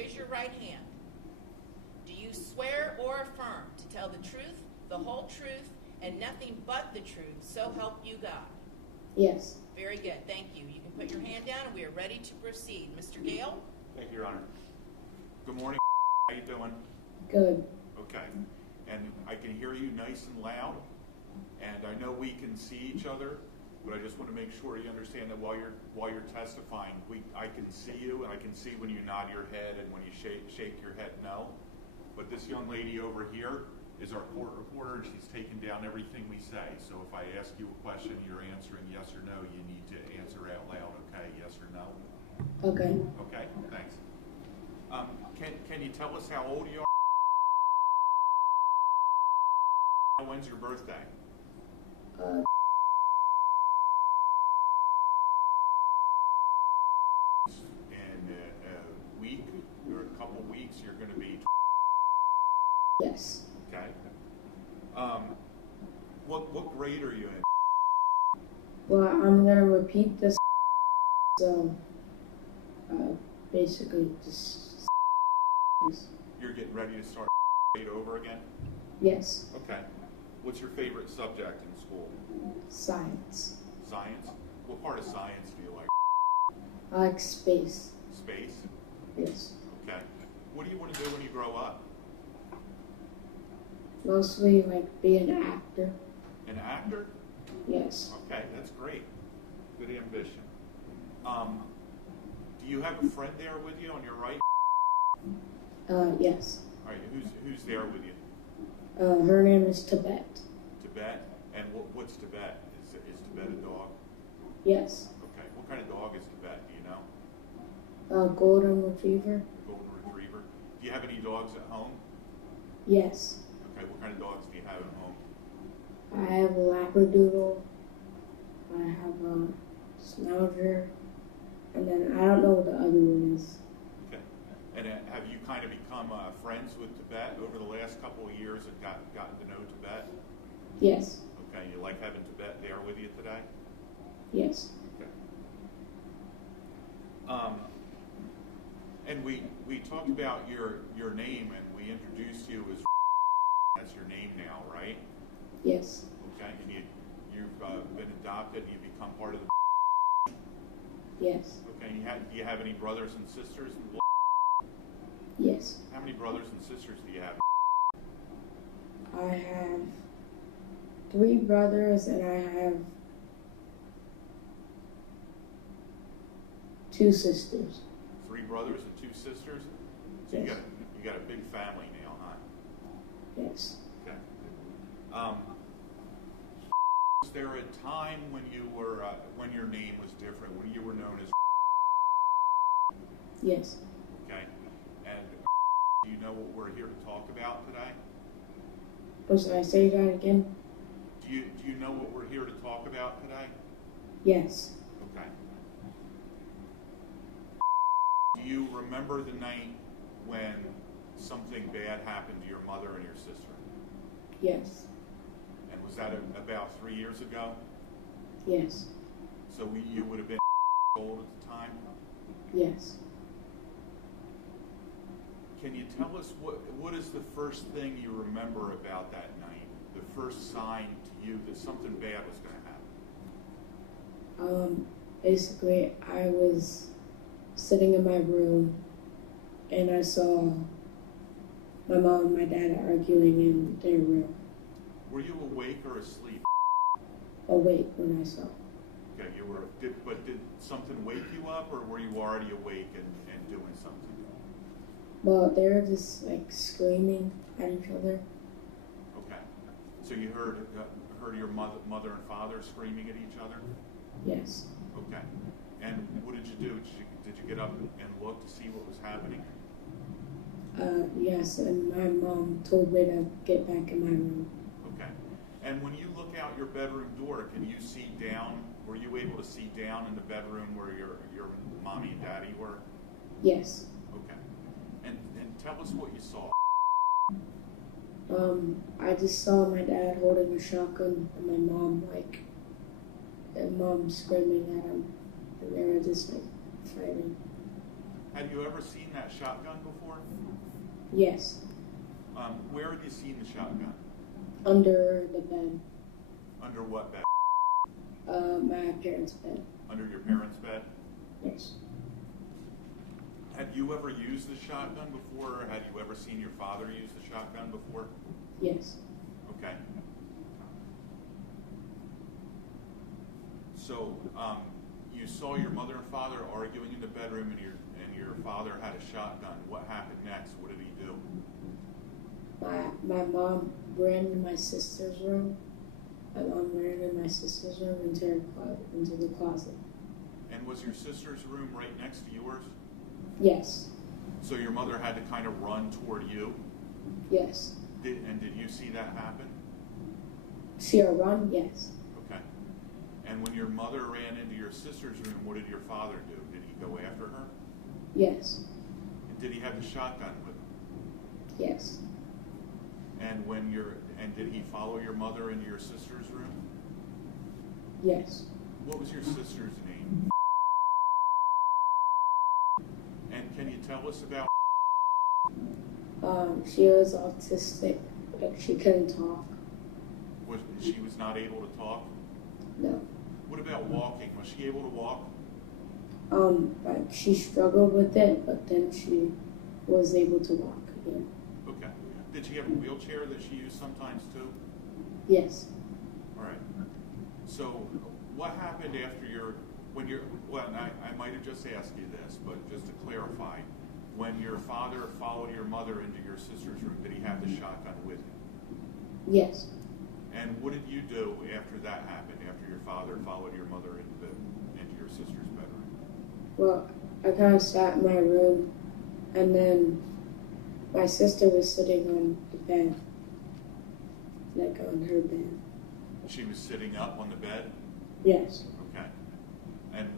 Raise your right hand. Do you swear or affirm to tell the truth, the whole truth, and nothing but the truth, so help you God? Yes. Very good. Thank you. You can put your hand down, and we are ready to proceed. Mr. Gale? Thank you, Your Honor. Good morning. How you doing? Good. Okay. And I can hear you nice and loud, and I know we can see each other, but I just want to make sure you understand that while you're testifying, I can see you, and I can see when you nod your head and when you shake your head no. But this young lady over here is our court reporter, and she's taking down everything we say. So if I ask you a question, you're answering yes or no, you need to answer out loud, okay? Yes or no? Okay. Okay, thanks. Can you tell us how old you are? When's your birthday? In a week or a couple weeks, you're going to be. Yes. Okay. What grade are you in? Well, I'm gonna repeat this. So, basically, just. You're getting ready to start grade over again? Yes. Okay. What's your favorite subject in school? Science. Science? What part of science do you like? I like space. Space? Yes. Okay. What do you want to do when you grow up? Mostly like be an actor. An actor? Yes. Okay, that's great. Good ambition. Do you have a friend there with you on your right? Yes. All right, who's there with you? Her name is Tibet. Tibet? And what's Tibet? Is Tibet a dog? Yes. Okay. What kind of dog is Tibet? Do you know? Golden Retriever. Golden Retriever. Do you have any dogs at home? Yes. Okay. What kind of dogs do you have at home? I have a Labradoodle. I have a Schnauzer. And then I don't know what the other one is. Okay. And have you kind of become friends with Tibet over the last couple of years and gotten to know Tibet? Yes. Okay. You like having Tibet there with you today? Yes. Okay. And we talked about your name, and we introduced you as that's your name now, right? Yes. Okay. And you've been adopted, and you become part of the. Yes. Okay. Do you have any brothers and sisters? Yes. How many brothers and sisters do you have? I have 3 brothers and I have 2 sisters. 3 brothers and 2 sisters. So Yes. you got a big family now, huh? Yes. Okay. Was there a time when you were when your name was different, when you were known as? Yes. Okay. And do you know what we're here to talk about today? Or should I say that again? Do you know what we're here to talk about today? Yes. Okay. Do you remember the night when something bad happened to your mother and your sister? Yes. And was that about 3 years ago? Yes. So you would have been old at the time? Yes. Can you tell us what is the first thing you remember about that night? The first sign to you that something bad was going to happen? Basically, I was sitting in my room and I saw my mom and my dad arguing in their room. Were you awake or asleep? Awake when I saw. Okay, you were. Did something wake you up, or were you already awake and doing something? Well, they were just like screaming at each other. Okay, so you heard your mother and father screaming at each other? Yes. Okay, and what did you do? Did you get up and look to see what was happening? Yes, and my mom told me to get back in my room. Okay, and when you look out your bedroom door, can you see down? Were you able to see down in the bedroom where your mommy and daddy were? Yes. Okay, and tell us what you saw. I just saw my dad holding a shotgun and my mom screaming at him, and they were just like fighting. Had you ever seen that shotgun before? Yes. Where had you seen the shotgun? Under the bed. Under what bed? My parents' bed. Under your parents' bed? Yes. Had you ever used the shotgun before, or had you ever seen your father use the shotgun before? Yes. Okay. So, you saw your mother and father arguing in the bedroom, and your father had a shotgun. What happened next? What did he do? My mom ran into my sister's room. My mom ran in my sister's room into the closet. And was your sister's room right next to yours? Yes. So your mother had to kind of run toward you? Yes. Did you see that happen? See her run? Yes. Okay. And when your mother ran into your sister's room, what did your father do? Did he go after her? Yes. And did he have the shotgun with him? Yes. And did he follow your mother into your sister's room? Yes. What was your sister's name? And can you tell us about? She was autistic, but she couldn't talk. She was not able to talk? No. What about walking? Was she able to walk? Like she struggled with it, but then she was able to walk again. Okay. Did she have a wheelchair that she used sometimes too? Yes. All right. So what happened after I might have just asked you this, but just to clarify, when your father followed your mother into your sister's room, did he have the shotgun with him? Yes. And what did you do after that happened, after your father followed your mother into your sister's bedroom? Well, I kind of sat in my room, and then my sister was sitting on the bed, like on her bed. She was sitting up on the bed? Yes. Okay. And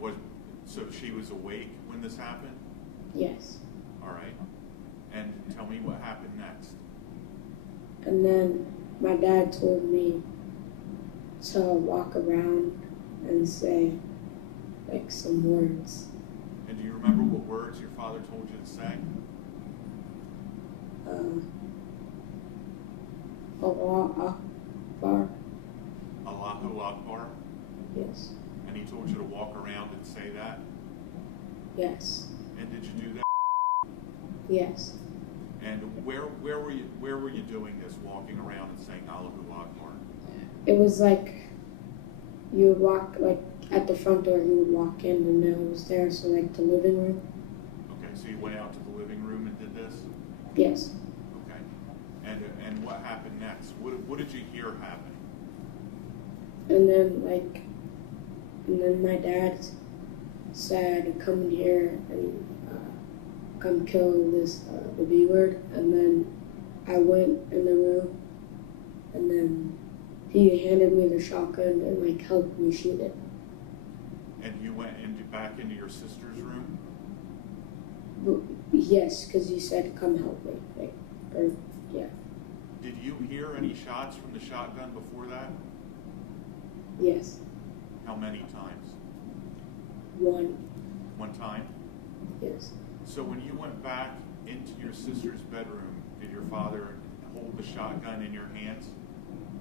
so she was awake when this happened? Yes. All right. And tell me what happened next. And then my dad told me to walk around and say, like, some words. And do you remember what words your father told you to say? Allah Akbar. Allahu Akbar? Yes. And he told you to walk around and say that? Yes. And did you do that? Yes. And where were you doing this, walking around and saying Allahu Akbar? It was like you would walk, like at the front door, you would walk in and it was there, so like the living room. Okay, so you went out to the living room and did this? Yes. Okay. And what happened next? What did you hear happen? And then my dad said, "Come in here and come kill the B word." And then I went in the room, and then he handed me the shotgun and like helped me shoot it. And you went back into your sister's room? But, yes, because he said, "Come help me." Yeah. Did you hear any shots from the shotgun before that? Yes. How many times? One. One time? Yes. So when you went back into your sister's bedroom, did your father hold the shotgun in your hands?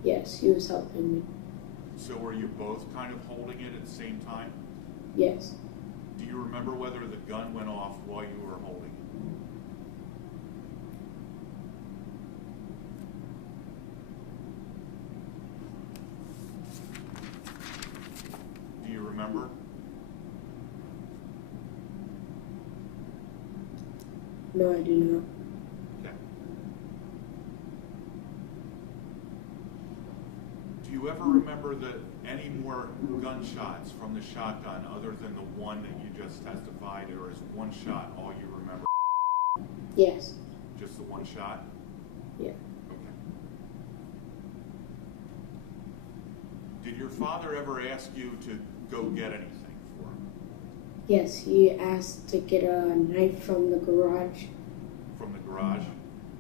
Yes, he was helping me. So were you both kind of holding it at the same time? Yes. Do you remember whether the gun went off while you were holding it? Do you remember? No, I do not. Okay. Do you ever remember any more gunshots from the shotgun other than the one that you just testified, or is one shot all you remember? Yes. Just the one shot? Yeah. Okay. Did your father ever ask you to go get anything for him? Yes, he asked to get a knife from the garage. From the garage?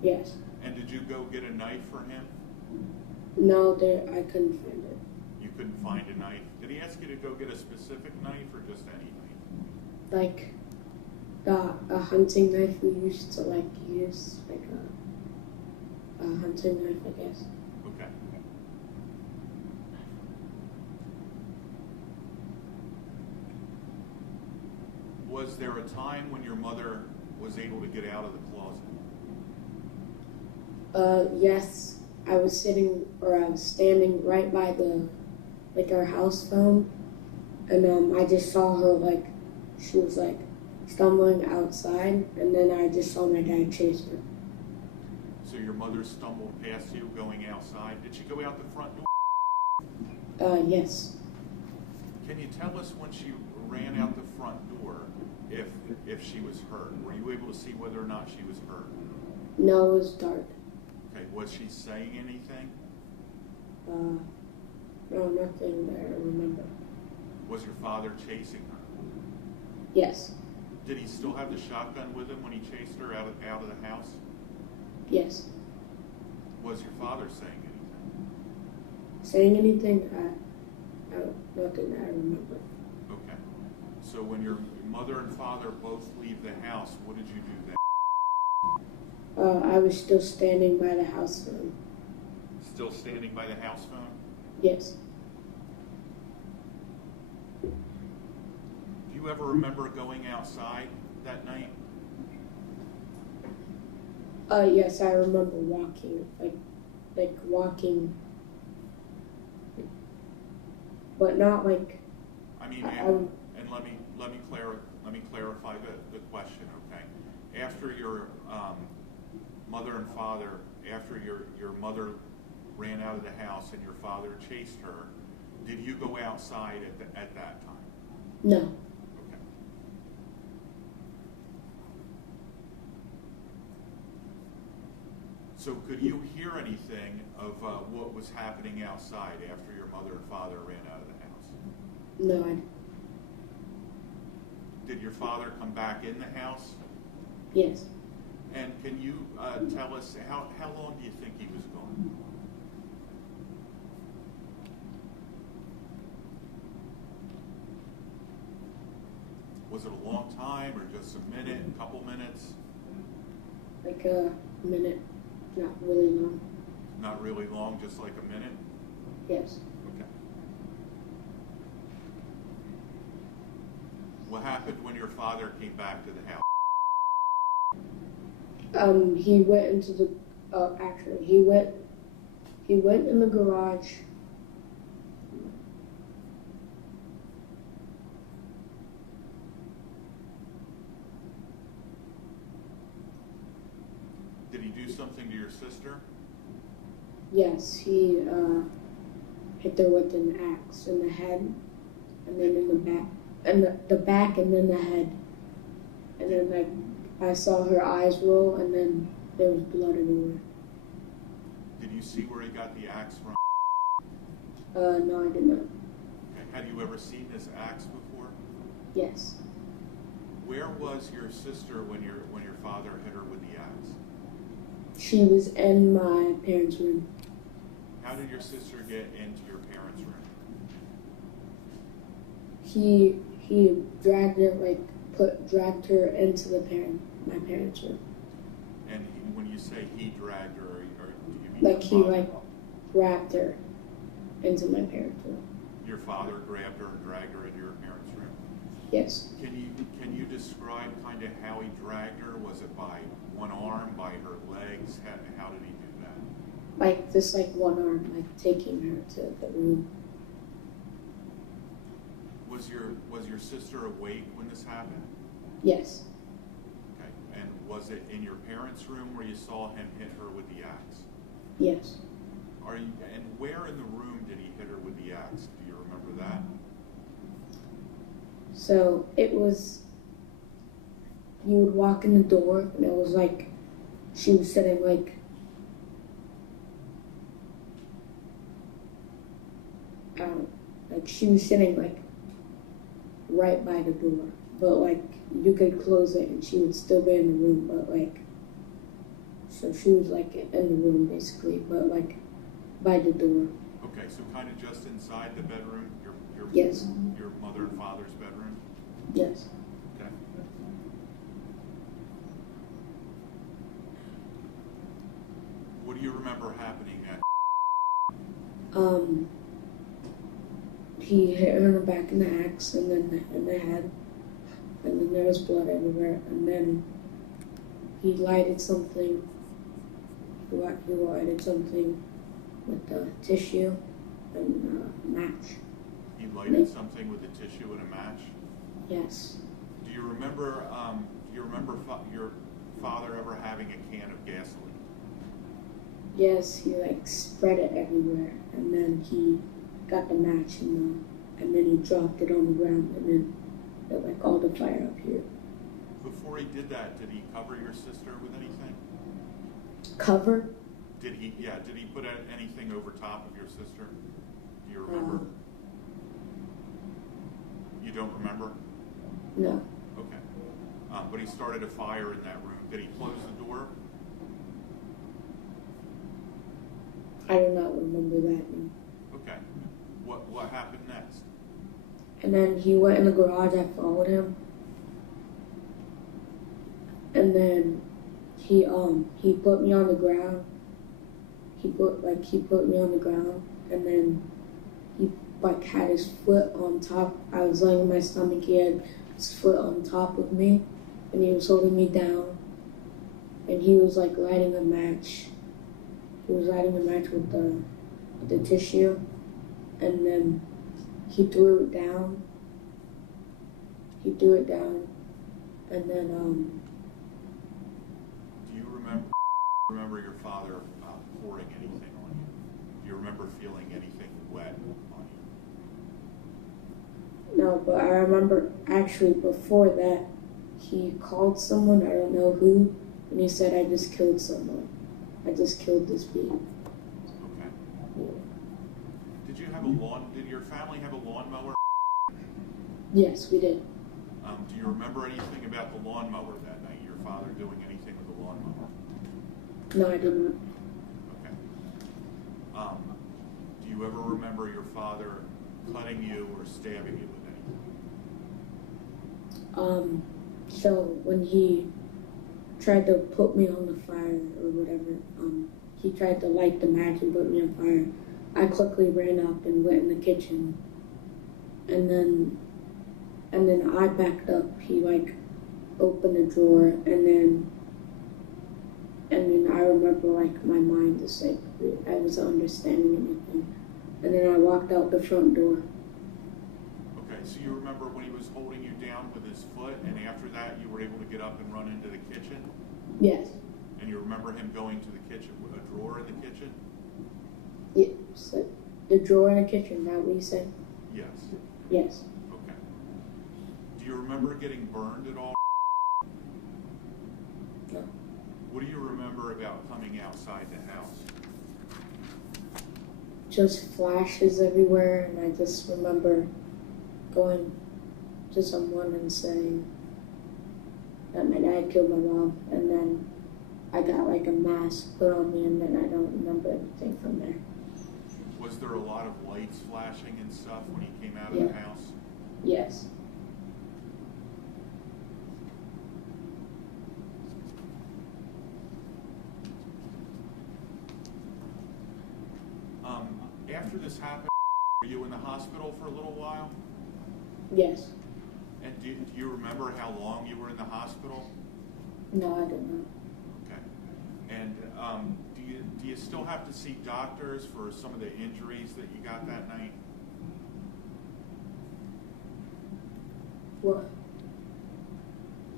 Yes. And did you go get a knife for him? No, I couldn't find it. You couldn't find a knife. Did he ask you to go get a specific knife or just any knife? Like a hunting knife we used to like use, like a hunting knife, I guess. Okay. Was there a time when your mother was able to get out of the closet? Yes, I was standing right by our house phone, and I just saw her, like, she was, like, stumbling outside, and then I just saw my dad chase her. So your mother stumbled past you going outside. Did she go out the front door? Yes. Can you tell us when she ran out the front door if she was hurt? Were you able to see whether or not she was hurt? No, it was dark. Okay, was she saying anything? No, nothing that I remember. Was your father chasing her? Yes. Did he still have the shotgun with him when he chased her out of the house? Yes. Was your father saying anything? Saying anything? Nothing that I remember. Okay. So when your mother and father both leave the house, what did you do then? I was still standing by the house phone. Still standing by the house phone? Yes. Do you ever remember going outside that night? Yes, I remember walking, like walking, but not like. I mean, and let me clarify the question, okay? After your mother and father, after your mother ran out of the house and your father chased her, did you go outside at that time? No. Okay. So could you hear anything of what was happening outside after your mother and father ran out of the house? No. Did your father come back in the house? Yes. And can you tell us how long do you think he was gone? Was it a long time or just a minute, a couple minutes? Like a minute, not really long. Not really long, just like a minute? Yes. Okay. What happened when your father came back to the house? He went into the. Actually, he went in the garage. Did he do something to your sister? Yes, he hit her with an axe in the head, and then in the back, and the back, and then the head, and then like I saw her eyes roll, and then there was blood everywhere. Did you see where he got the axe from? No, I did not. Okay. Had you ever seen this axe before? Yes. Where was your sister when your father hit her with the axe? She was in my parents' room. How did your sister get into your parents' room? He dragged her, dragged her into my parents' room. And when you say he dragged her, or do you mean Like your he father? grabbed her into my parents' room. Your father grabbed her and dragged her into your parents' room? Yes. Can you describe kind of how he dragged her? Was it by one arm, by her legs? How did he do that? Like just like one arm, like taking her to the room. Was your sister awake when this happened? Yes. Okay. And was it in your parents' room where you saw him hit her with the axe? Yes. And where in the room did he hit her with the axe? Do you remember that? So it was, you would walk in the door, and it was like she was sitting like she was sitting like right by the door, but like you could close it and she would still be in the room, but like, so she was like in the room basically, but like by the door. Okay, so kind of just inside the bedroom, your Yes. Your mother and father's bedroom? Yes. Okay. What do you remember happening at? He hit her in the back in the axe and then in the head, and then there was blood everywhere, and then he lighted something. He lighted something with the tissue and a match. He lighted something with a tissue and a match? Yes. Do you remember your father ever having a can of gasoline? Yes, he like spread it everywhere, and then he got the match and then he dropped it on the ground, and then it like all the fire up here. Before he did that, did he cover your sister with anything? Cover? Did he put anything over top of your sister? Do you remember? You don't remember? No. Okay. But he started a fire in that room. Did he close the door? I do not remember that. No. Okay. What happened next? And then he went in the garage. I followed him, and then he put me on the ground. He put me on the ground, and then he like had his foot on top. I was laying on my stomach. He had his foot on top of me, and he was holding me down. And he was like lighting a match. He was lighting a match with the tissue, and then he threw it down. And then Do you remember your father pouring anything on you? Do you remember feeling anything wet on you? No, but I remember actually before that, he called someone, I don't know who, and he said, I just killed someone. I just killed this bee. Okay. Yeah. Did your family have a lawnmower? Yes, we did. Do you remember anything about the lawnmower that night? Your father doing anything with the lawnmower? No, I didn't. Okay. Do you ever remember your father cutting you or stabbing you with anything? So when he tried to put me on the fire or whatever, he tried to light the match and put me on fire. I quickly ran up and went in the kitchen, and then I backed up. He like opened the drawer, and then I remember like my mind just like I wasn't understanding anything, and then I walked out the front door. Okay, so you remember when he was holding you down with his foot, and after that you were able to get up and run into the kitchen? Yes. And you remember him going to the kitchen, a drawer in the kitchen? Yes. The drawer in the kitchen, is that what you said? Yes. Yes. Okay. Do you remember getting burned at all? No. What do you remember about coming outside the house? Just flashes everywhere, and I just remember going to someone and saying that my dad killed my mom, and then I got like a mask put on me, and then I don't remember anything from there. Was there a lot of lights flashing and stuff when he came out of Yeah. the house? Yes. After this happened, were you in the hospital for a little while? Yes. And do you remember how long you were in the hospital? No, I don't know. Okay. And do you still have to see doctors for some of the injuries that you got that night? What?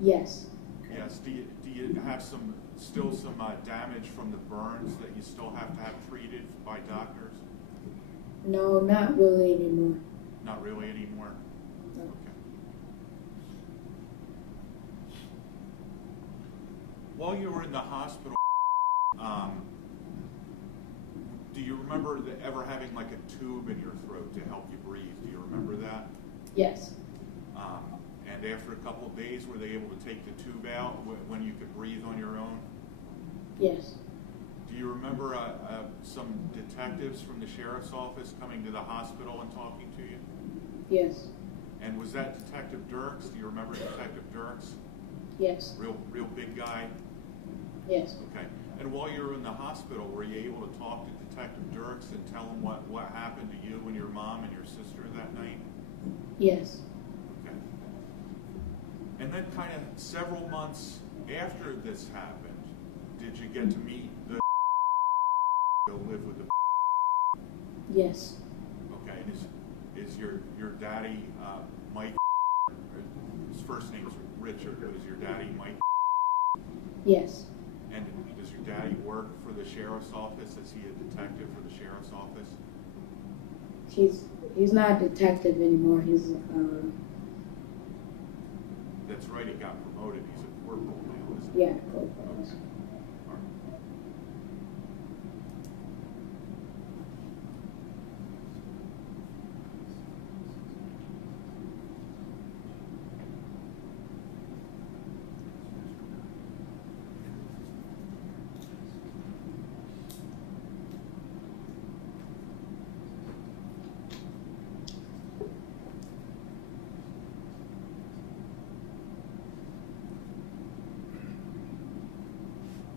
Yes. Yes. Do you have still some damage from the burns that you still have to have treated by doctors? No, not really anymore. Not really anymore? No. Okay. While you were in the hospital, do you remember ever having like a tube in your throat to help you breathe? Do you remember that? Yes. And after a couple of days, were they able to take the tube out when you could breathe on your own? Yes. Do you remember some detectives from the sheriff's office coming to the hospital and talking to you? Yes. And was that Detective Dirks? Do you remember Detective Dirks? Yes. Real big guy? Yes. Okay. And while you were in the hospital, were you able to talk to Detective Dirks and tell him what happened to you and your mom and your sister that night? Yes. Okay. And then kind of several months after this happened, did you get to meet the go live with the Yes. Okay, and is your daddy Mike? His first name's Richard, but is your daddy Mike? Yes. And does your daddy work for the sheriff's office? Is he a detective for the sheriff's office? He's not a detective anymore. He's That's right, he got promoted. He's a corporal now, isn't he? yeah, corporal. Okay. All right.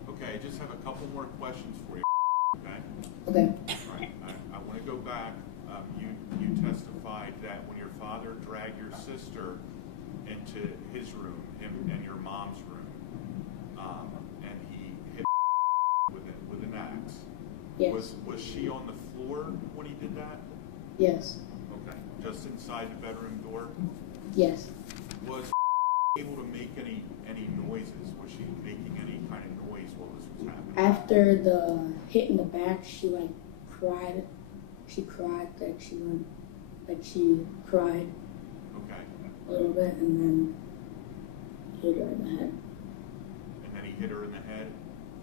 Okay, I just have a couple more questions for you. Okay. Okay. All right. I want to go back. You testified that when your father dragged your sister into his room, him and your mom's room, and he hit with an axe. Yes. Was she on the floor when he did that? Yes. Okay. Just inside the bedroom door? Yes. Was able to make any noises? Was she making any kind of noise while this was happening? After the hit in the back, she cried. She cried, she cried Okay. a little bit, and then hit her in the head. And then he hit her in the head?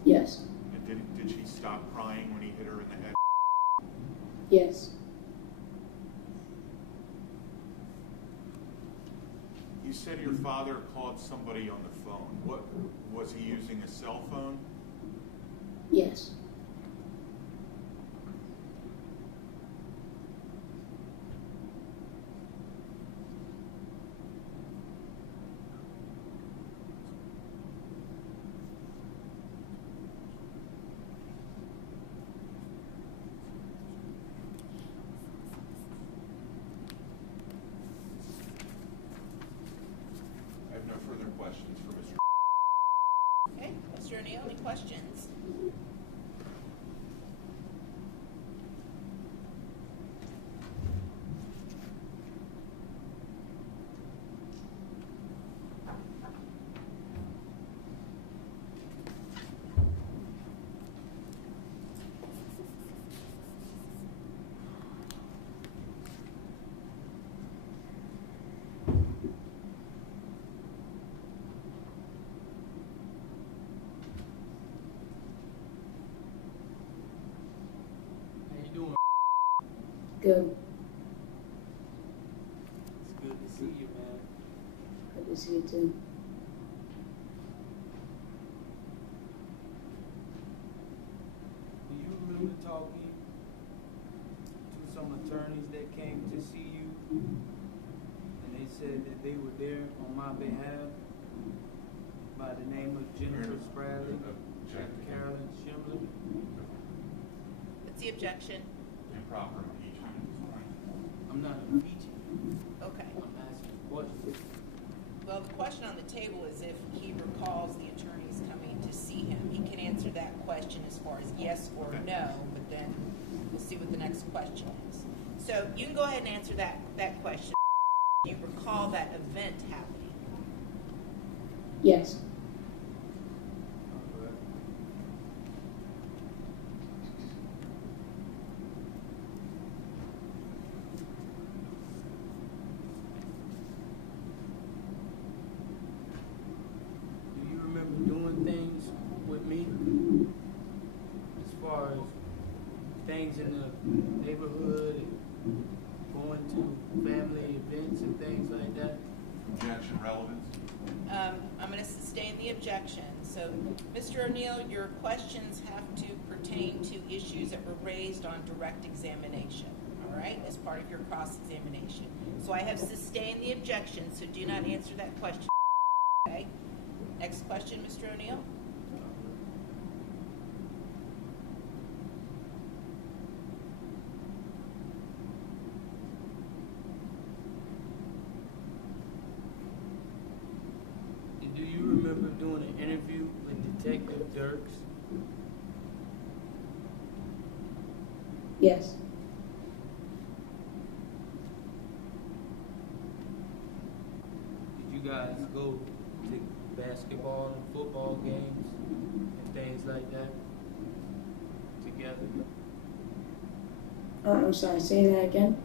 Yes. And did she stop crying when he hit her in the head? Yes. You said your father called somebody on the phone. What was he using, a cell phone? Yes. I have no further questions for Mr. Okay, Mr. O'Neal, any questions? Good. It's good to see you, man. Good to see you too. Do you remember talking to some attorneys that came to see you, and they said that they were there on my behalf by the name of Jennifer Spradley and Carolyn Schindler? What's the objection? Improper impeachment at this point. I'm not impeaching. Okay. I'm asking a question. Well, the question on the table is if he recalls the attorneys coming to see him. He can answer that question as far as yes or no, but then we'll see what the next question is. So you can go ahead and answer that question. Do you recall that event happening? Yes. Do you remember doing things with me as far as things in the neighborhood and going to family events and things like that? Objection relevance? I'm going to sustain the objection. So, Mr. O'Neal, your questions have to pertain to issues that were raised on direct examination, all right, as part of your cross-examination. So I have sustained the objection, so do not answer that question, okay? Next question, Mr. O'Neal. Detective Dirks? Yes. Did you guys go to basketball and football games and things like that together? I'm sorry, say that again?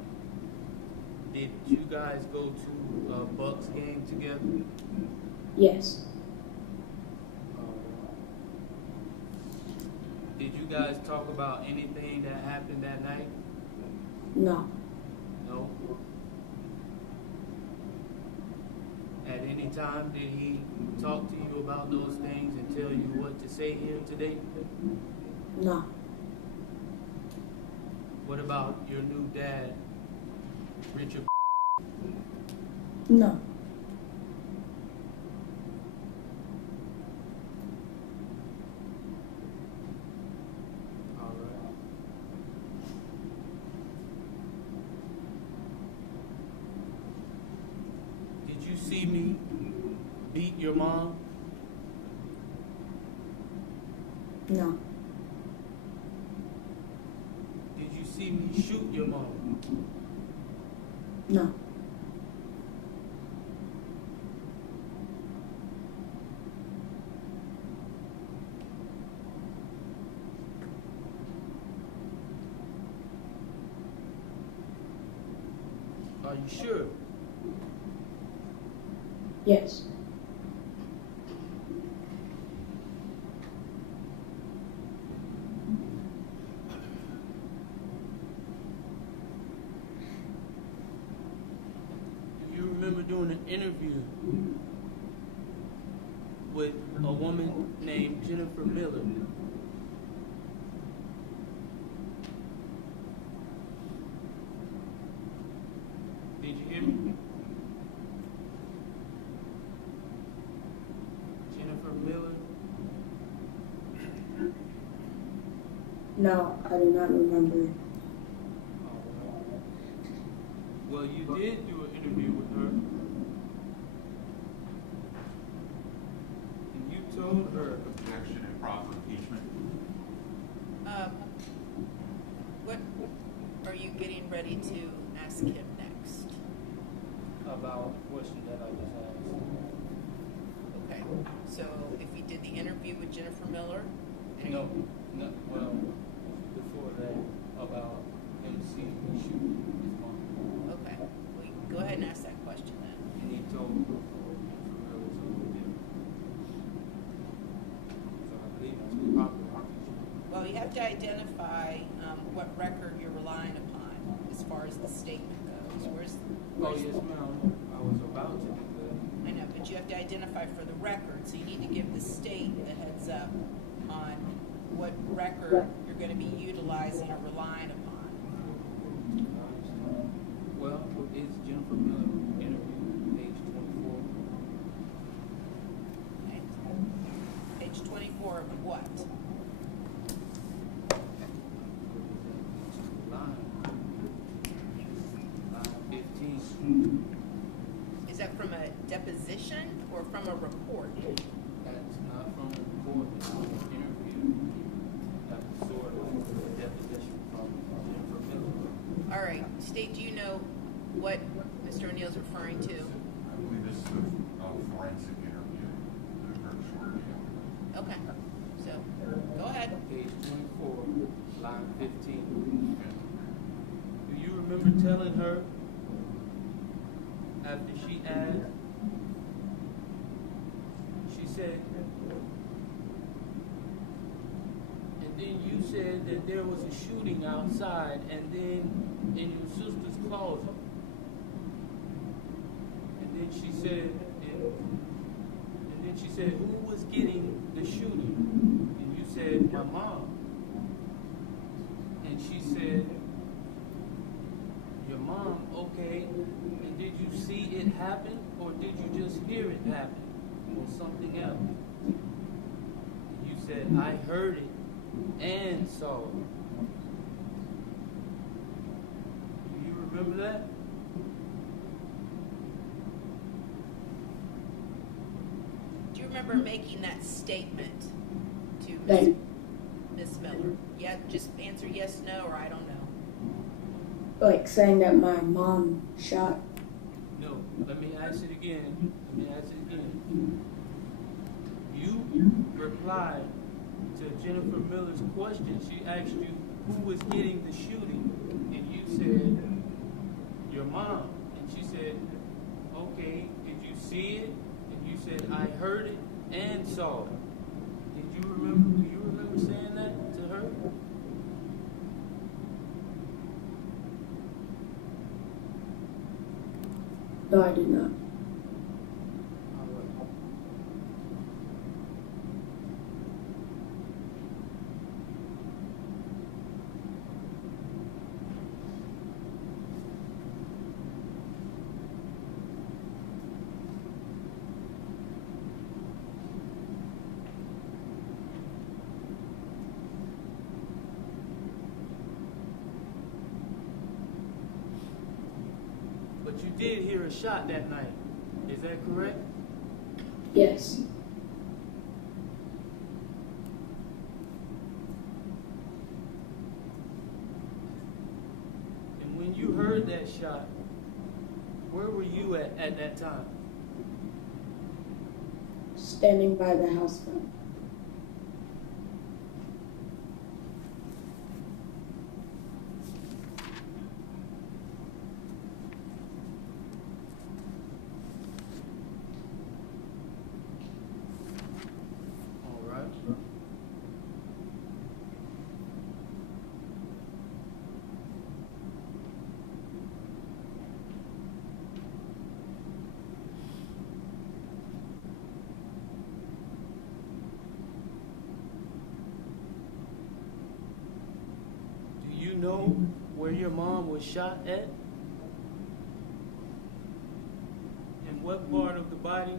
Did you guys go to a Bucks game together? Yes. Did you guys talk about anything that happened that night? No. No. At any time, did he talk to you about those things and tell you what to say here today? No. What about your new dad, Richard? No. All right. Did you see me beat your mom? No. Did you see me shoot your mom? No. Are you sure? Yes. Do you remember doing an interview with a woman named Jennifer Miller? Did you hear me? Jennifer Miller? No, I do not remember. Well, you did do an interview with her. And you told her. Objection and proper impeachment. What are you getting ready to ask him next? About the question that I just asked. Okay, so if you did the interview with Jennifer Miller, and No, well, before that, about him seeing me shoot his mom. okay, well, you can go ahead and ask that question then. And he told me Jennifer Miller was a little different. So I believe that's what proper impeachment. Well, you have to identify what record you're relying upon as far as the statement goes. Oh, yes, ma'am. I was about to do that. I know, but you have to identify for the record, so you need to give the state a heads up on what record you're going to be utilizing or relying upon. I understand. Well, it's Jennifer Miller interview, page 24. Okay. Page 24 of what? Line 15. Is that from a deposition or from a report? That's not from the report, it's from an interview. That was sort of a deposition from Jennifer Miller. All right, State, do you know what Mr. O'Neal's referring to? I believe this is a forensic interview. A very short deal. Okay, so go ahead. Page 24, line 15. Do you remember telling her after she asked? She said, and then you said that there was a shooting outside, and then in your sister's closet. And then she said, who was getting the shooting? And you said, my mom. And she said, your mom, okay. And did you see it happen, or did you just hear it happen, or something else? And you said, I heard it and saw it. Do you remember that? Do you remember making that statement That Miss Miller? Yeah, just answer yes, no, or I don't know. like saying that my mom shot. No, let me ask it again. You replied to Jennifer Miller's question. She asked you who was getting the shooting, and you said your mom. And she said, okay, did you see it? And you said, I heard it and saw it. Do you remember saying that to her? No, I did not. All right. But you did hear a shot that night. Is that correct? Yes. And when you heard that shot, where were you at that time? Standing by the house phone. All right. Do you know where your mom was shot at? And what part of the body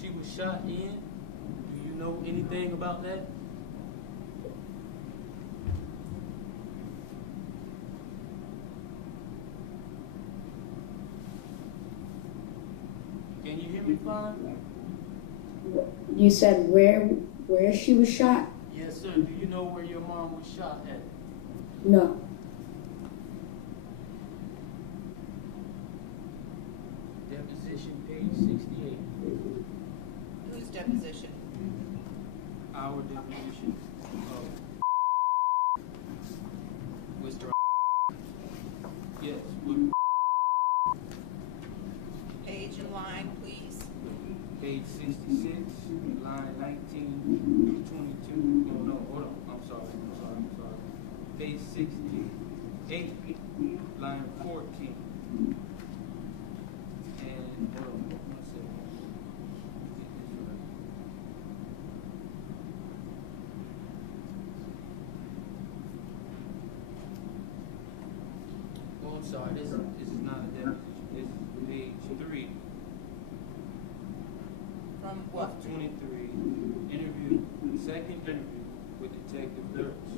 she was shot in? Do you know anything about that? Can you hear me fine? You said where she was shot? Yes, sir. Do you know where your mom was shot at? No. Deposition page 68. Whose deposition? Our deposition of Mr. Yes, with Page and line, please. page 66, line 19 to 22. Oh, no, hold on. I'm sorry. Page 68, line 14. And, hold on, 1 second. Get this right. Oh, I'm sorry. This is not a deposition. This is page 3 From what? of 23. Interview, second interview with Detective Dirks.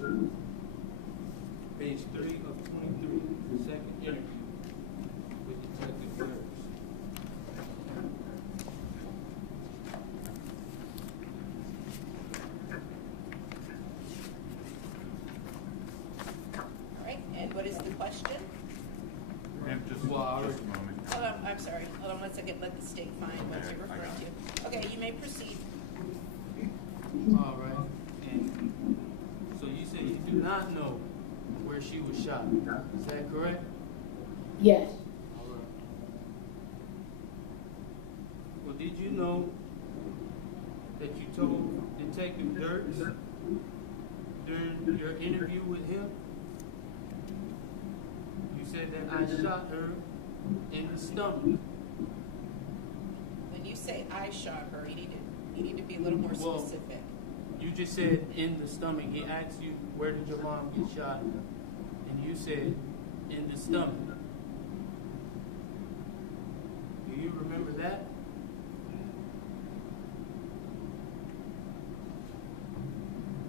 Page 3 of 23. Second interview with Detective Dirks. All right, and what is the question? Ma'am, just Well, I just already- a moment. Hold on, I'm sorry. Hold on 1 second. Let the state find what you're I referring got to. Okay, you may proceed. All right. And so you said you do not know where she was shot. Is that correct? Yes. All right. Well, did you know that you told Detective Dirks during your interview with him? You said that I shot her in the stomach. When you say I shot her, you need to be a little more Well, specific. You just said in the stomach. He asked you, where did your mom get shot? And you said, in the stomach. Do you remember that?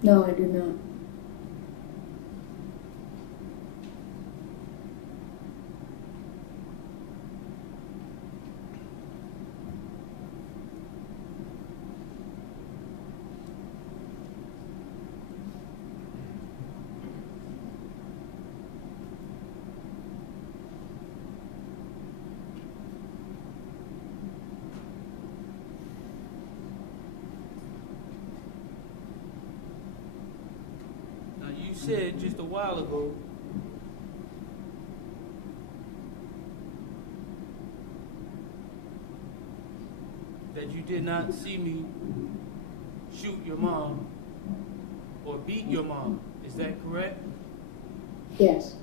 No, I do not. said just a while ago that you did not see me shoot your mom or beat your mom. Is that correct? Yes.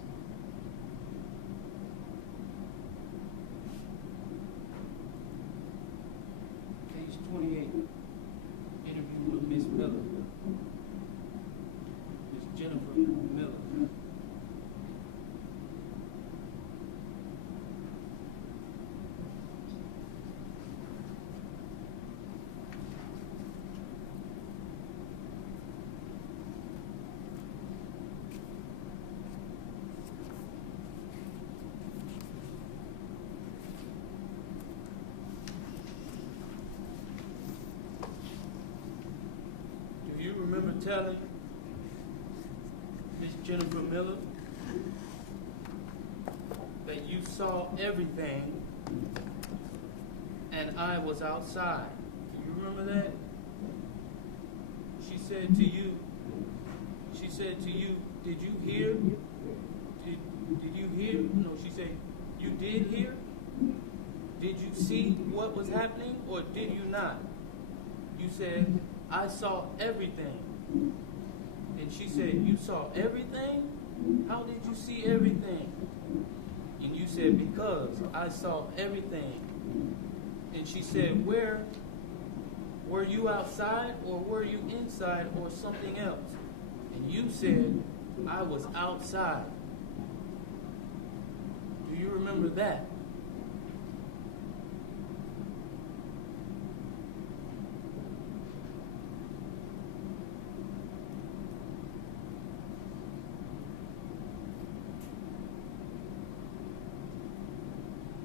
Page 28. Interview with Miss Miller. Miss Jennifer Miller. Do you remember telling Miss Jennifer Miller that you saw everything and I was outside? Do you remember that? She said to you, did you hear? Did you hear? No, she said, you did hear? Did you see what was happening or did you not? You said, I saw everything. And she said, you saw everything? How did you see everything? And you said, because I saw everything. And she said, where? Were you outside or were you inside or something else? And you said, I was outside. Do you remember that?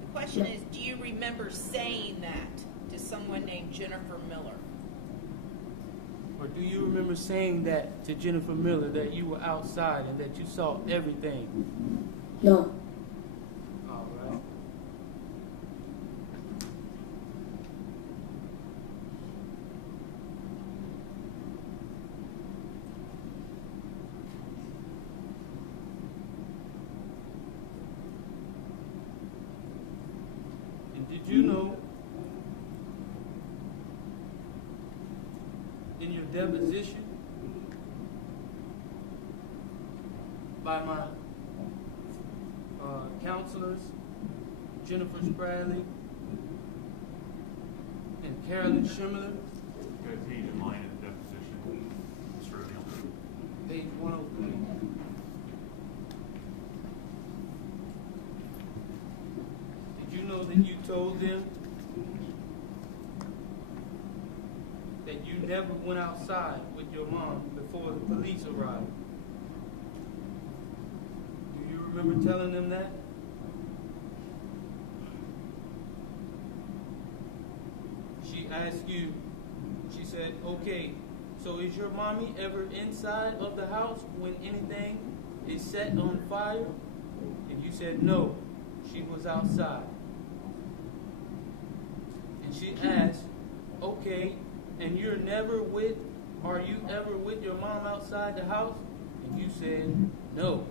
The question is, do you remember saying that to someone named Jennifer Miller? Or do you remember saying that to Jennifer Miller, that you were outside and that you saw everything? No. All right. And did you know in your deposition by my counselors, Jennifer Spradley and Carolyn Schimmerler, Got a page in line in the deposition, Mr. O'Neal. page 103. Did you know that you told them that you never went outside with your mom before the police arrived? Do you remember telling them that? She asked you, she said, okay, so is your mommy ever inside of the house when anything is set on fire? And you said, no, she was outside. And she asked, okay, and are you ever with your mom outside the house? And you said, no.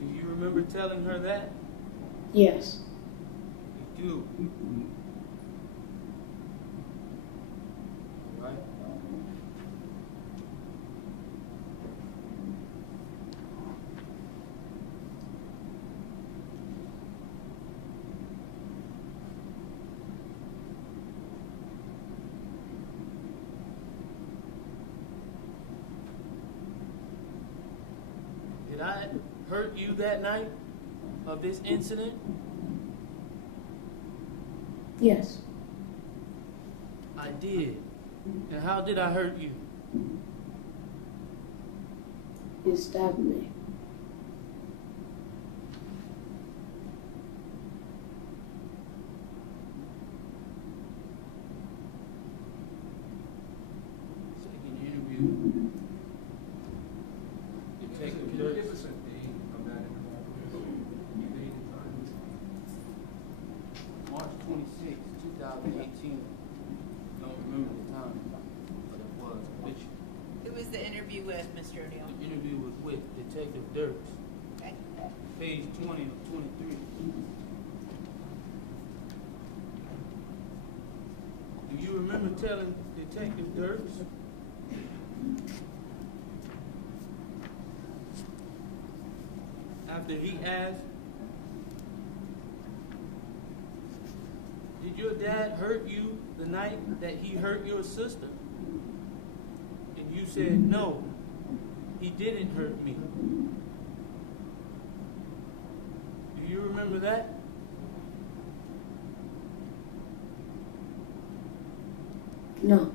Do you remember telling her that? Yes. You do. All right. Did I hurt you that night of this incident? Yes. I did. And how did I hurt you? You stabbed me. Second interview. Detective Can you give Dirks. us a date of that interview? Date and time? March 26, 2018. Don't remember the time, but it was. Which Who was the interview interview with, Mr. O'Neal? The interview was with Detective Dirks, Okay. page 20 of 23. Do you remember telling Detective Dirks after he asked, did your dad hurt you the night that he hurt your sister? And you said, no, he didn't hurt me. Do you remember that? No.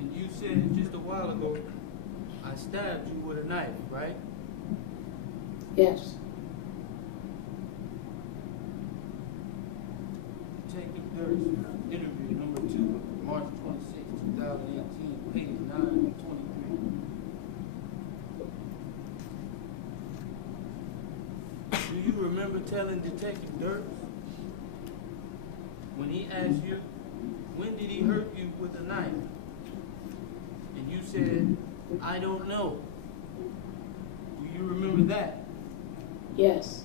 And you said just a while ago, I stabbed you with a knife, right? Yes. Detective Dirks, interview number 2, March 26, 2018, page 9 of 23. Do you remember telling Detective Dirks when he asked you, when did he hurt you with a knife? And you said, I don't know. Do you remember that? Yes.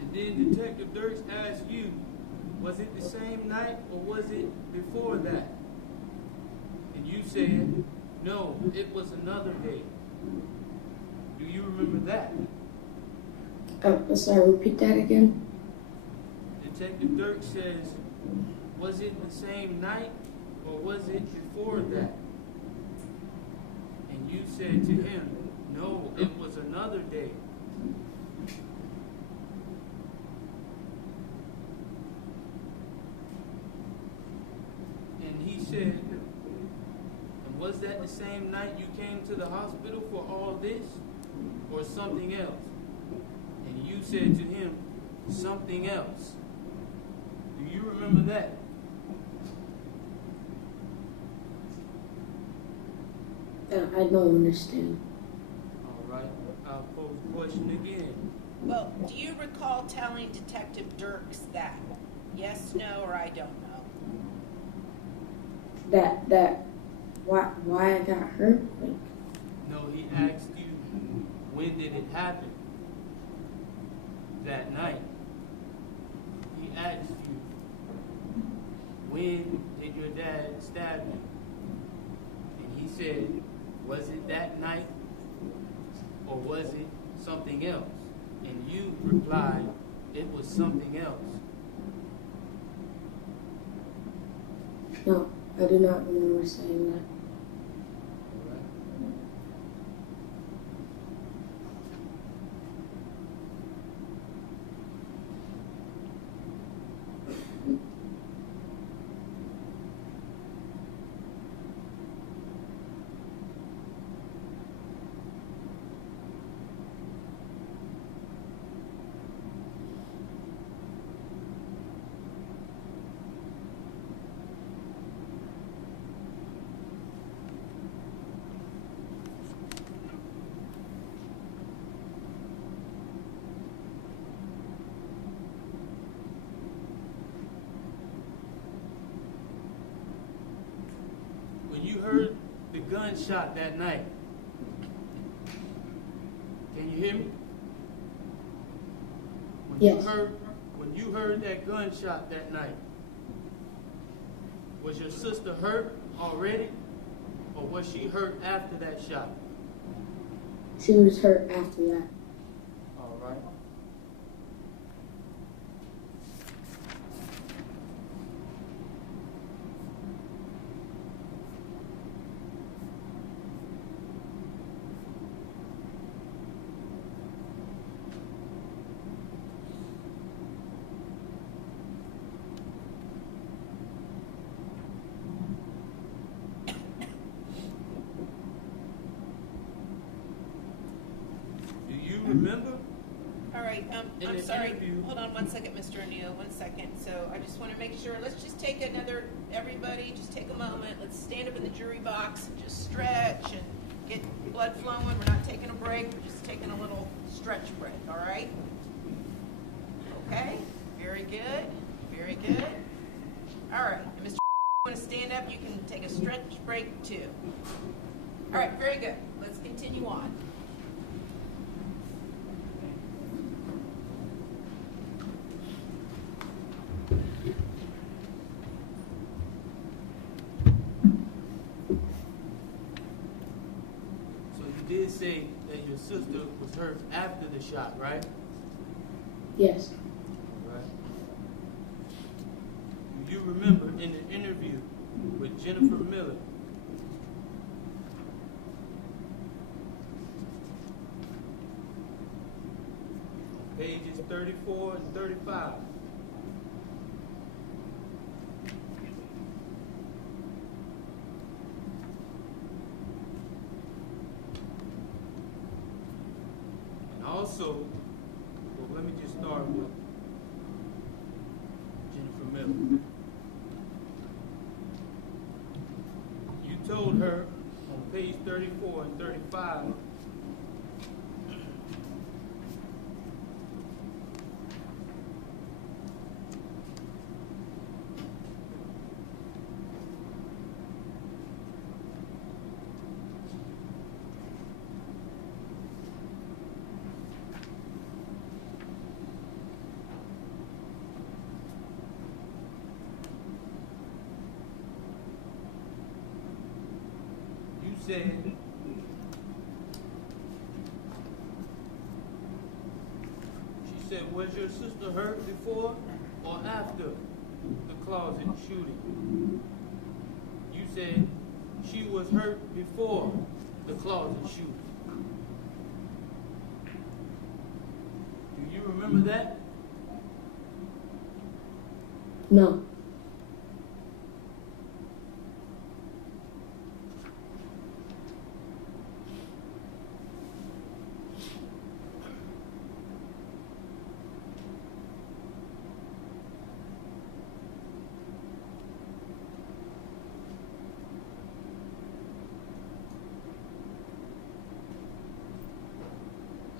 And then Detective Dirks asked you, was it the same night or was it before that? And you said, no, it was another day. Do you remember that? Sorry, repeat that again? Detective Dirks says, was it the same night or was it before that? And you said to him, no, it was another day. And he said, and was that the same night you came to the hospital for all this or something else? And you said to him, something else. Do you remember that? I don't understand. All right, I'll pose the question again. Well, do you recall telling Detective Dirks that? Yes, no, or I don't know? Why I got hurt? Like, No, he asked you, when did it happen? That night. He asked you, when did your dad stab you? And he said, was it that night or was it something else? And you replied, it was something else. no, I do not remember saying that. When you heard the gunshot that night, can you hear me? Yes. When you heard that gunshot that night, was your sister hurt already? Or was she hurt after that shot? She was hurt after that. All right. Do you remember? All right, In I'm the sorry, interview- hold on one second, Mr. O'Neal, 1 second. So I just want to make sure, let's just take another, everybody, just take a moment. Let's stand up in the jury box and just stretch and get blood flowing. We're not taking a break, we're just taking a little stretch break, all right? Okay, very good, very good. All right, and Mr. Want to stand up, you can take a stretch break too. All right, very good. Let's continue on. So you did say that your sister was hurt after the shot, right? Yes. Right. Do you remember in the interview with Jennifer Miller? Pages 34 and 35. And also, well, let me just start with Jennifer Miller. You told her on page 34 and 35 you said she said, was your sister hurt before or after the closet shooting? You said she was hurt before the closet shooting. Do you remember that? No.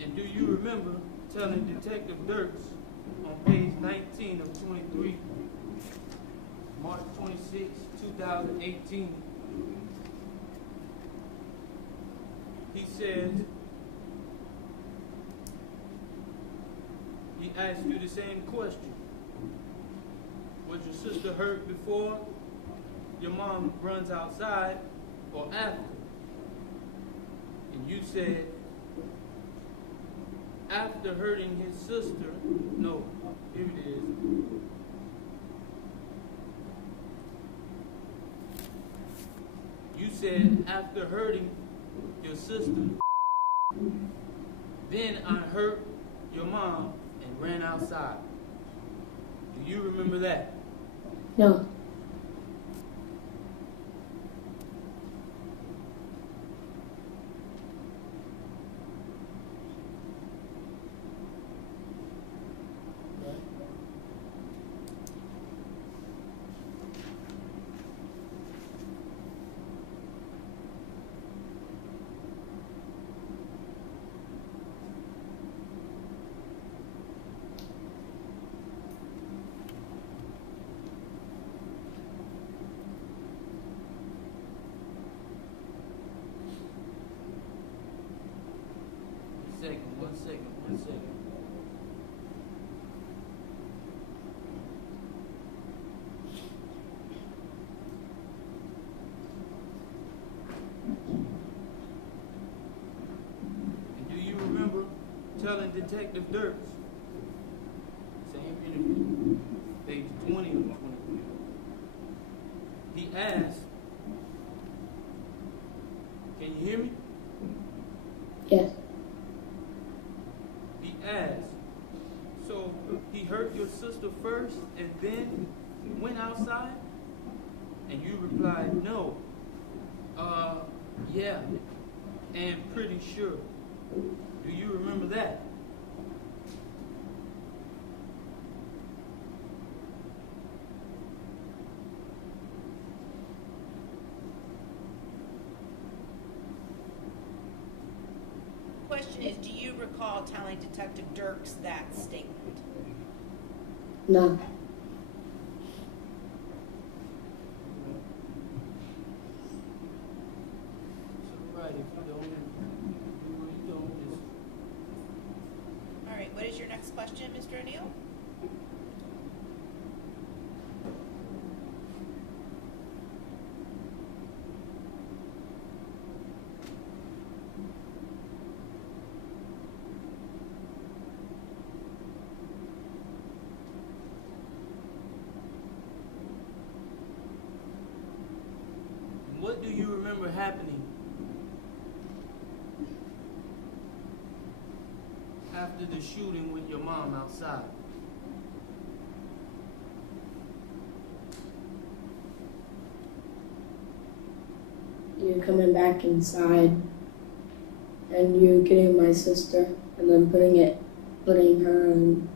And do you remember telling Detective Dirks on page 19 of 23, March 26, 2018, he said, he asked you the same question. Was your sister hurt before your mom runs outside or after? And you said, after hurting his sister, no, here it is. You said, after hurting your sister, then I hurt your mom and ran outside. Do you remember that? No. One second. Detective Dirks. Same interview. Page 20 of 23. He asked, can you hear me? Yes. He asked, so he hurt your sister first and then went outside? And you replied, no. Yeah, and pretty sure. Do you remember that? Question is, do you recall telling Detective Dirks that statement? No. So right, if you don't, you don't just... All right, what is your next question, Mr. O'Neal? What do you remember happening after the shooting with your mom outside? You coming back inside and you getting my sister and then putting her in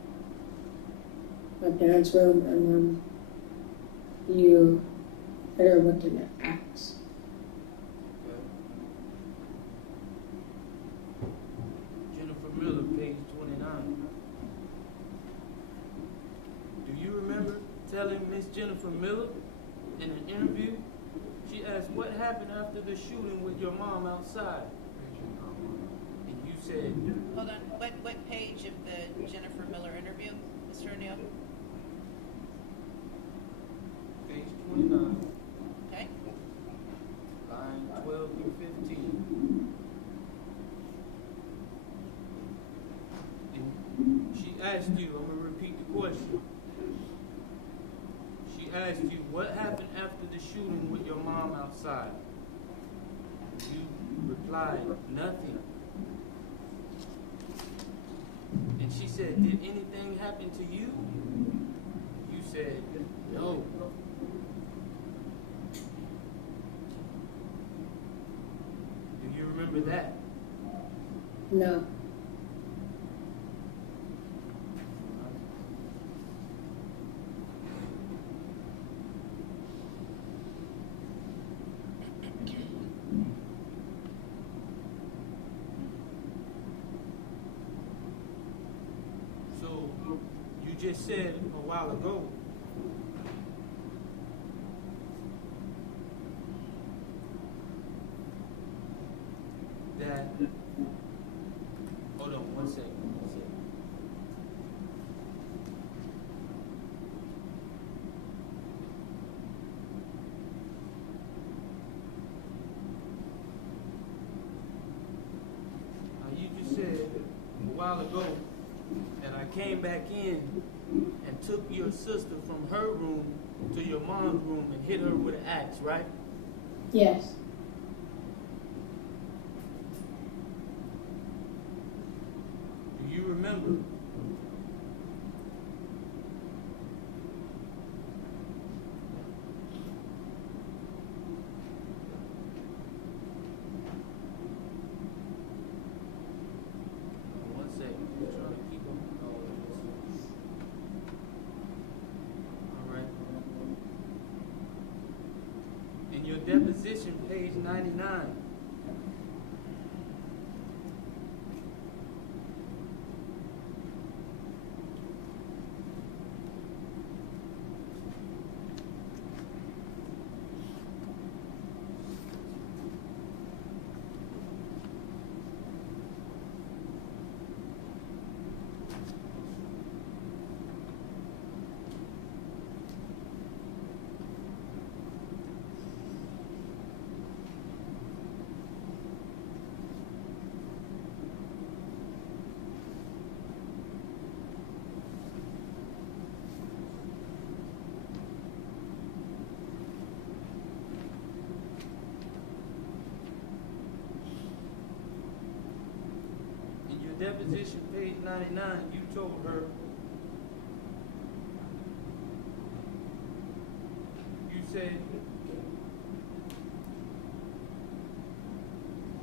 my parents' room and then you hit her with an axe. Jennifer Miller, page 29. Do you remember telling Miss Jennifer Miller in an interview? She asked, what happened after the shooting with your mom outside? And you said, Hold on, what page of the Jennifer Miller interview, Mr. O'Neal? page 29, Okay. line 12 through 15. And she asked you, I'm going to repeat the question. She asked you, what happened after the shooting with your mom outside? You replied, nothing. And she said, did anything happen to you? You said, no. Do you remember that? No. So, you just said a while ago that, hold on one second. Now you just said a while ago that I came back in and took your sister from her room to your mom's room and hit her with an axe, right? Yes. Do you remember? One second, just trying to keep up with all of this. All right. In your deposition, page 99. deposition, page 99, you told her, you said,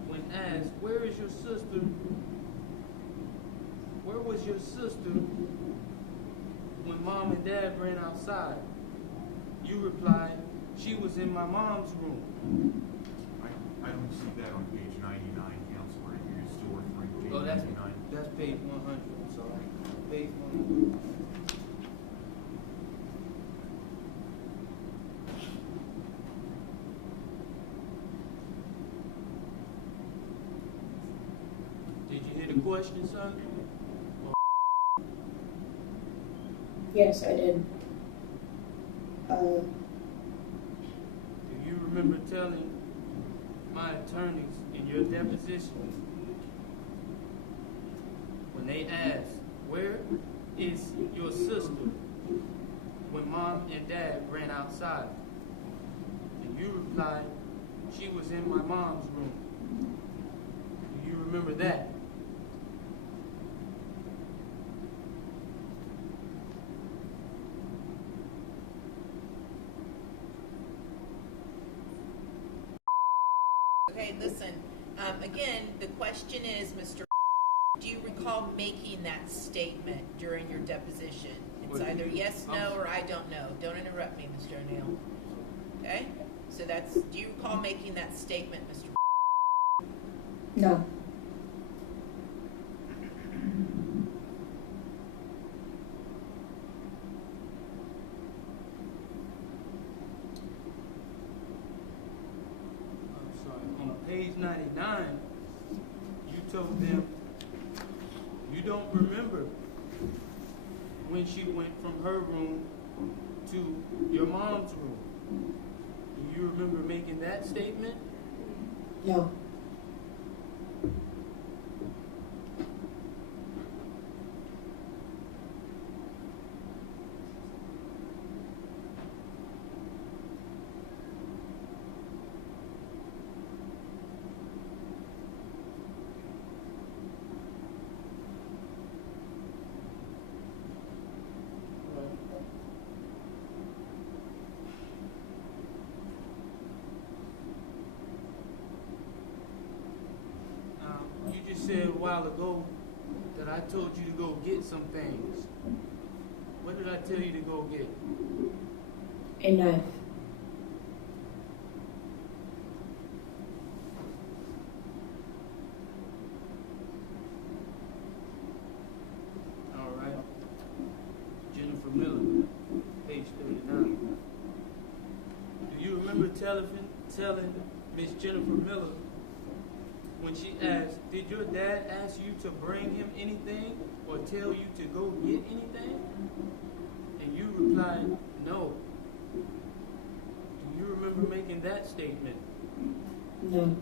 when asked, where is your sister? Where was your sister when mom and dad ran outside? You replied, she was in my mom's room. I don't see that on page 99, Counselor. You're still referring to page Oh, that's 99. page 100. I'm sorry. Page 100. Did you hear the question, son? Yes, I did. Do you remember telling my attorneys in your deposition when they asked, where is your sister when mom and dad ran outside? And you replied, she was in my mom's room. Do you remember that? Okay, listen, again, the question is, Mr. Do you recall making that statement during your deposition? It's either yes, no, or I don't know. Don't interrupt me, Mr. O'Neal. Okay? So that's, do you recall making that statement, Mr. No. I'm sorry. On page 99, you told them you don't remember when she went from her room to your mom's room. Do you remember making that statement? No. You just said a while ago that I told you to go get some things. What did I tell you to go get? A knife. All right. Jennifer Miller, page 39. Do you remember telling Miss Jennifer Miller when she asked, did your dad ask you to bring him anything or tell you to go get anything? And you replied, no. Do you remember making that statement? No.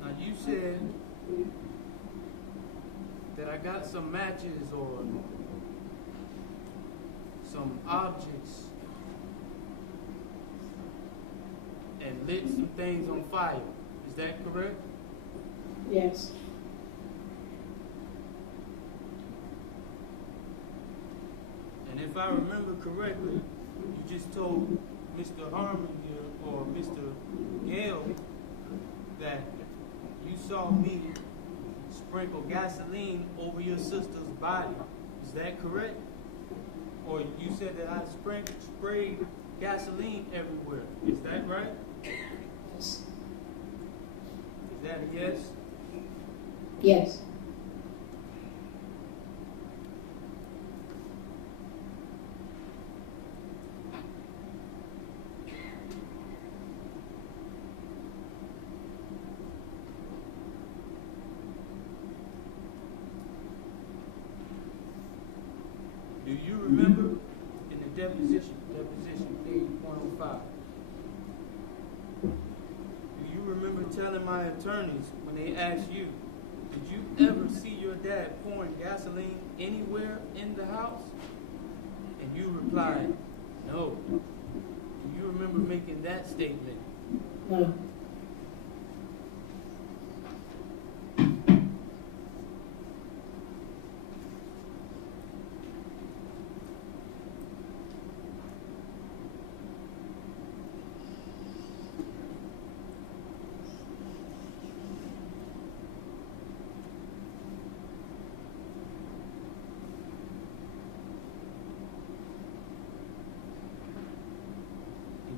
Now you said that I got some matches or some objects and lit some things on fire. Is that correct? Yes. And if I remember correctly, you just told Mr. Harmon here or Mr. Gale that you saw me sprinkle gasoline over your sister's body. Is that correct? Or you said that I sprayed gasoline everywhere. Is that right? Yes. Is that a yes? Yes. Do you remember in the deposition, page 105. Do you remember telling my attorneys when they asked you, did you ever see your dad pouring gasoline anywhere in the house? And you replied, no. Do you remember making that statement? No.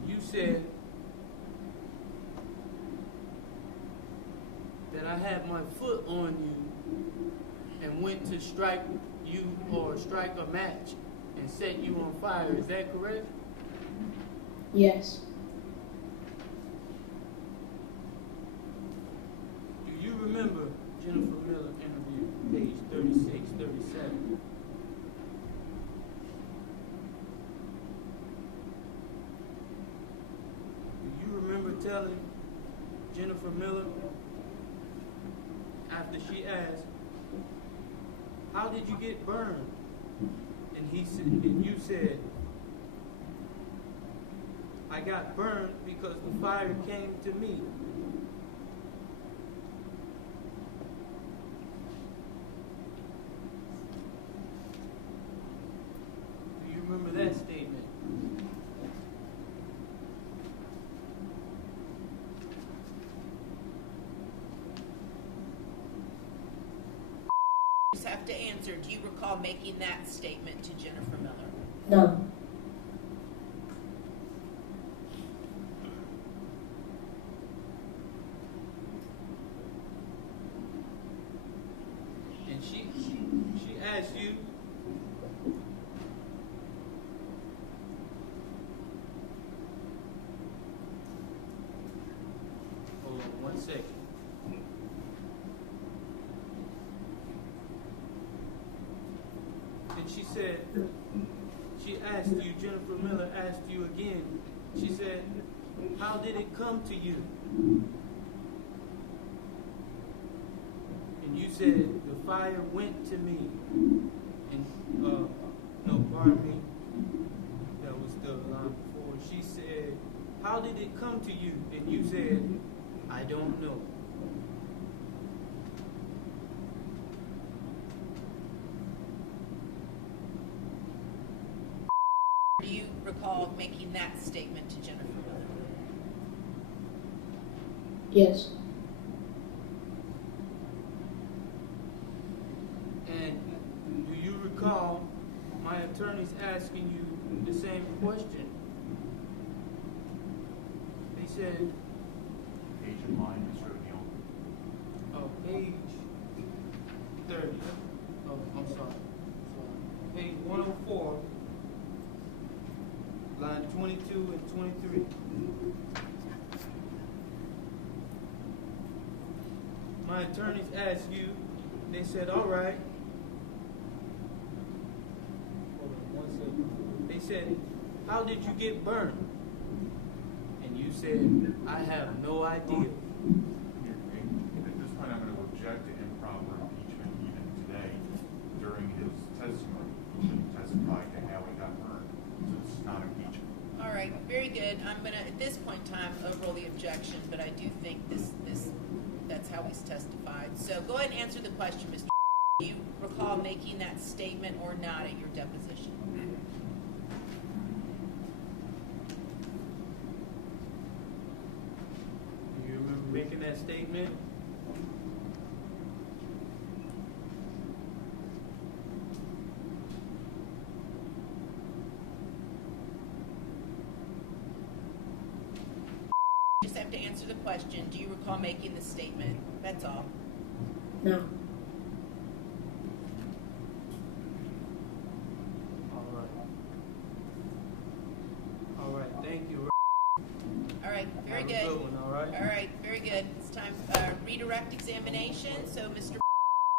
You said that I had my foot on you and went to strike you or strike a match and set you on fire. Is that correct? Yes. Do you remember Jennifer Miller interview, page 36, 37? Remember telling Jennifer Miller after she asked, how did you get burned? And you said, I got burned because the fire came to me. Do you remember that statement? Have to answer. Do you recall making that statement to Jennifer Miller? No. And she asked you, hold on 1 second. And she said, she asked you, Jennifer Miller asked you again, she said, how did it come to you? And you said, the fire went to me. And, no, pardon me, that was the line before. She said, how did it come to you? And you said, I don't know. Do you recall making that statement to Jennifer Miller? Yes. And do you recall my attorneys asking you the same question? They said, Page in line, Mr. O'Neal. page 30. Oh, I'm sorry. Page 104, line 22 and 23. My attorneys asked you, they said, all right. Hold on 1 second. They said, how did you get burned? And you said, I have no idea. At this point, I'm going to object to improper impeachment even today during his testimony. He shouldn't testify to how he got burned, so it's not impeachment. All right, very good. I'm gonna, at this point in time, overrule the objection, but I do think that's how he's testified. So go ahead and answer the question, Mr. Do you recall making that statement or not at your deposition? Do you remember making that statement? Just have to answer the question. Do you recall making the statement? That's all. No. All right, thank you. All right, very Have a good. good one, all right? All right, very good. It's time redirect examination. So, Mr.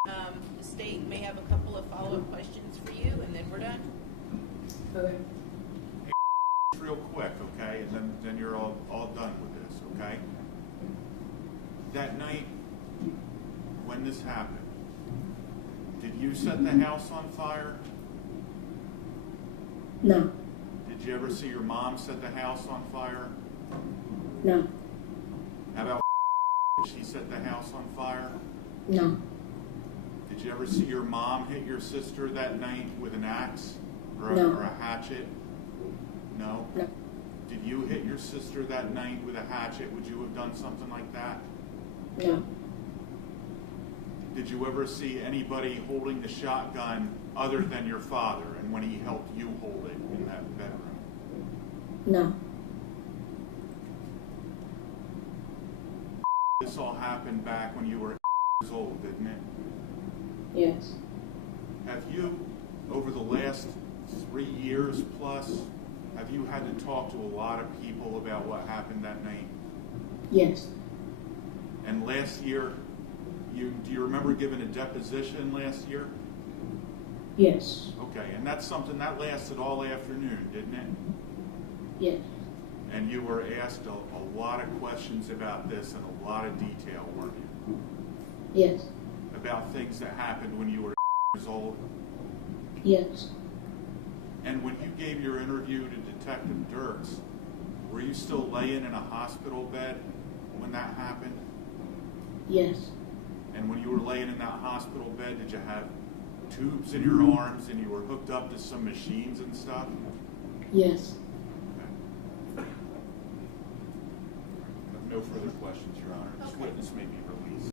The state may have a couple of follow-up questions for you, and then we're done. Okay. real quick, okay? And then you're all done with this, okay? That night, when this happened, did you set the house on fire? No. Did you ever see your mom set the house on fire? No. How about she set the house on fire? No. Did you ever see your mom hit your sister that night with an axe or No. a hatchet? No? No. Did you hit your sister that night with a hatchet? Would you have done something like that? No. Did you ever see anybody holding the shotgun other than your father and when he helped you hold it in that bedroom? No. This all happened back when you were 8 years old, didn't it? Yes. Have you, over the last 3 years plus, have you had to talk to a lot of people about what happened that night? Yes. And last year, do you remember giving a deposition last year? Yes. Okay, and that's something that lasted all afternoon, didn't it? Yes. And you were asked a lot of questions about this in a lot of detail, weren't you? Yes. About things that happened when you were 8 years old. Yes. And when you gave your interview to Detective Dirks, were you still laying in a hospital bed when that happened? Yes. And when you were laying in that hospital bed, did you have tubes in your arms and you were hooked up to some machines and stuff? Yes. Okay. No further questions, Your Honor. This Okay. witness may be released.